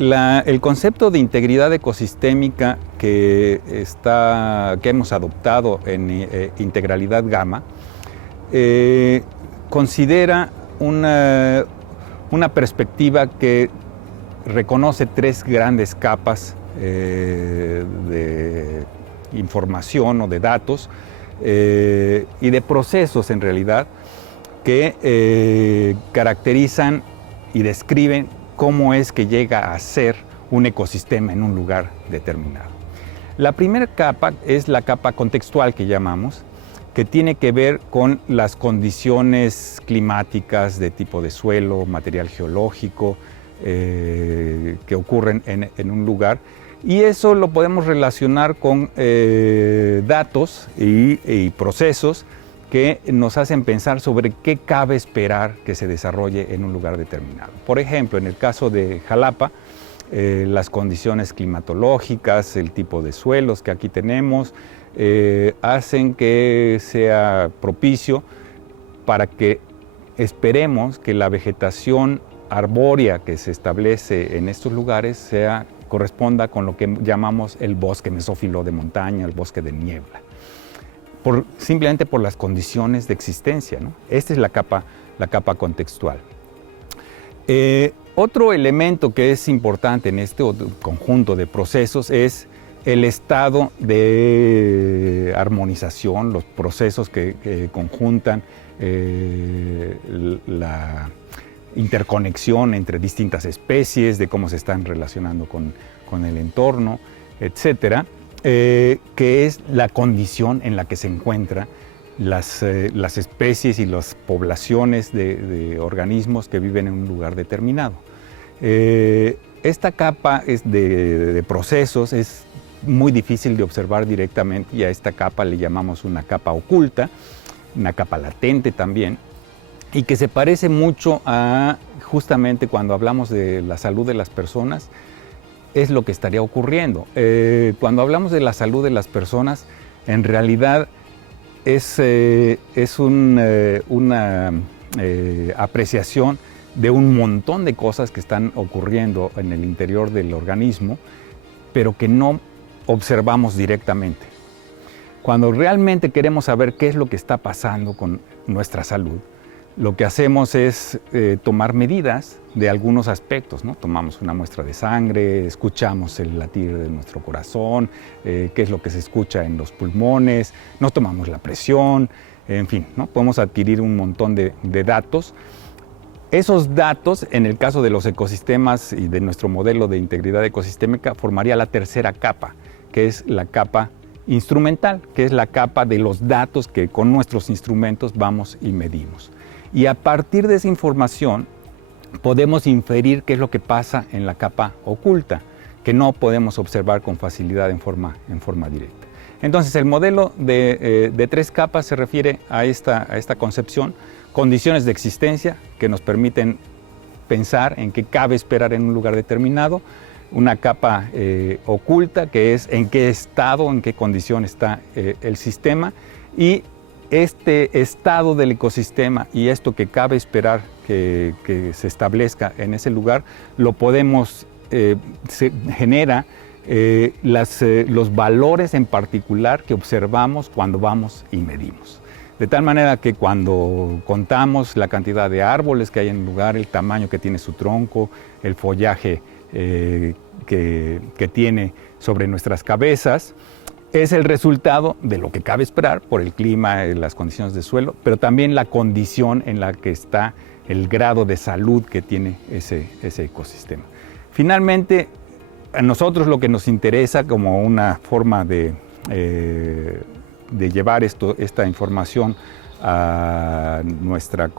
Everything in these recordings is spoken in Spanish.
El concepto de integridad ecosistémica que hemos adoptado en Integralidad Gamma considera una perspectiva que reconoce tres grandes capas de información o de datos y de procesos en realidad que caracterizan y describen cómo es que llega a ser un ecosistema en un lugar determinado. La primera capa es la capa contextual que llamamos, que tiene que ver con las condiciones climáticas de tipo de suelo, material geológico, que ocurren en un lugar, y eso lo podemos relacionar con datos y procesos que nos hacen pensar sobre qué cabe esperar que se desarrolle en un lugar determinado. Por ejemplo, en el caso de Jalapa, las condiciones climatológicas, el tipo de suelos que aquí tenemos, hacen que sea propicio para que esperemos que la vegetación arbórea que se establece en estos lugares corresponda con lo que llamamos el bosque mesófilo de montaña, el bosque de niebla. Simplemente por las condiciones de existencia, ¿no? Esta es la capa contextual. Otro elemento que es importante en este conjunto de procesos es el estado de armonización, los procesos que conjuntan la interconexión entre distintas especies, de cómo se están relacionando con el entorno, etcétera. Que es la condición en la que se encuentran las especies y las poblaciones de organismos que viven en un lugar determinado. Esta capa de procesos es muy difícil de observar directamente y a esta capa le llamamos una capa oculta, una capa latente también, y que se parece mucho a justamente cuando hablamos de la salud de las personas. Es lo que estaría ocurriendo. Cuando hablamos de la salud de las personas, en realidad es una apreciación de un montón de cosas que están ocurriendo en el interior del organismo, pero que no observamos directamente. Cuando realmente queremos saber qué es lo que está pasando con nuestra salud, lo que hacemos es tomar medidas de algunos aspectos, ¿no? Tomamos una muestra de sangre, escuchamos el latir de nuestro corazón, qué es lo que se escucha en los pulmones, nos tomamos la presión, en fin, ¿no? Podemos adquirir un montón de datos. Esos datos, en el caso de los ecosistemas y de nuestro modelo de integridad ecosistémica, formaría la tercera capa, que es la capa instrumental, que es la capa de los datos que con nuestros instrumentos vamos y medimos. Y a partir de esa información podemos inferir qué es lo que pasa en la capa oculta, que no podemos observar con facilidad en forma directa. Entonces el modelo de tres capas se refiere a esta concepción, condiciones de existencia que nos permiten pensar en qué cabe esperar en un lugar determinado, una capa oculta que es en qué estado, en qué condición está el sistema, y este estado del ecosistema y esto que cabe esperar que se establezca en ese lugar, lo podemos, genera los valores en particular que observamos cuando vamos y medimos. De tal manera que cuando contamos la cantidad de árboles que hay en el lugar, el tamaño que tiene su tronco, el follaje que tiene sobre nuestras cabezas, es el resultado de lo que cabe esperar por el clima, las condiciones de suelo, pero también la condición en la que está el grado de salud que tiene ese ecosistema. Finalmente, a nosotros lo que nos interesa como una forma de llevar esta información a nuestra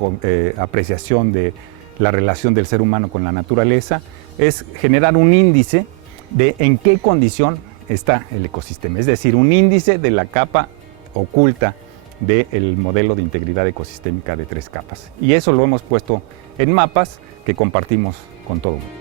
apreciación de la relación del ser humano con la naturaleza es generar un índice de en qué condición está el ecosistema, es decir, un índice de la capa oculta del modelo de integridad ecosistémica de tres capas. Y eso lo hemos puesto en mapas que compartimos con todo el mundo.